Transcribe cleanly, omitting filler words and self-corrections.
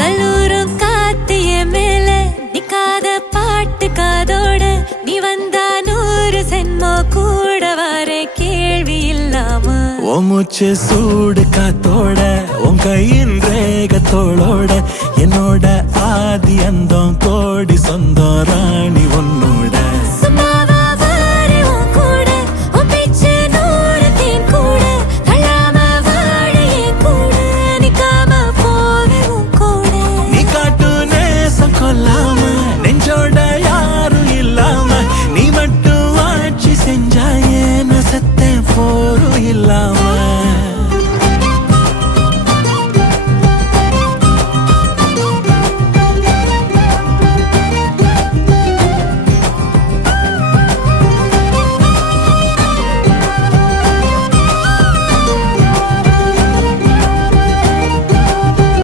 கல்லூரும் காத்திய மேல நிக்காத பாட்டு காதோட நீ வந்தா 100 சென்மோ கூட வர கேள்வி இல்லாம ஓ மூச்சு சூடு காத்தோட உன் கையின் ரேகத்தோளோட